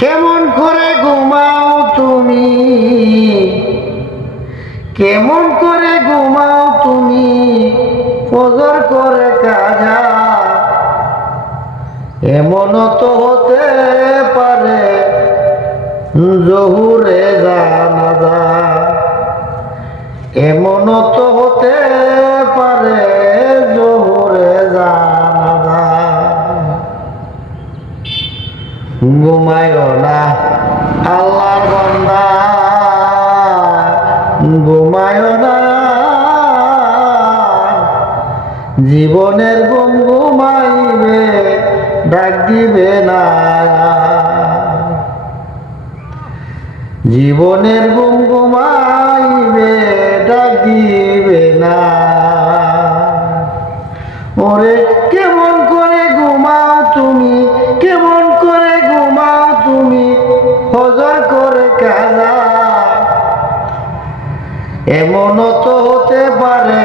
কেমন করে ঘুমাও তুমি, কেমন করে ঘুমাও তুমি, ফজর করে কাজা। এমন তো হতে পারে জহুরে জানাজা, এমন তো হতে পারে জহুরে জানাজা। ঘুমায়ও না আল্লাহর বান্দা, ঘুমায়ও না, জীবনের ঘুম ঘুমাইবে ডাক দিবে না, জীবনের ঘুম ঘুমাইবে ডাক দিবে না। ওরে কেমন করে ঘুমাও তুমি, কেমন করে ঘুমাও তুমি, ফজর করে কাজা। এমন তো হতে পারে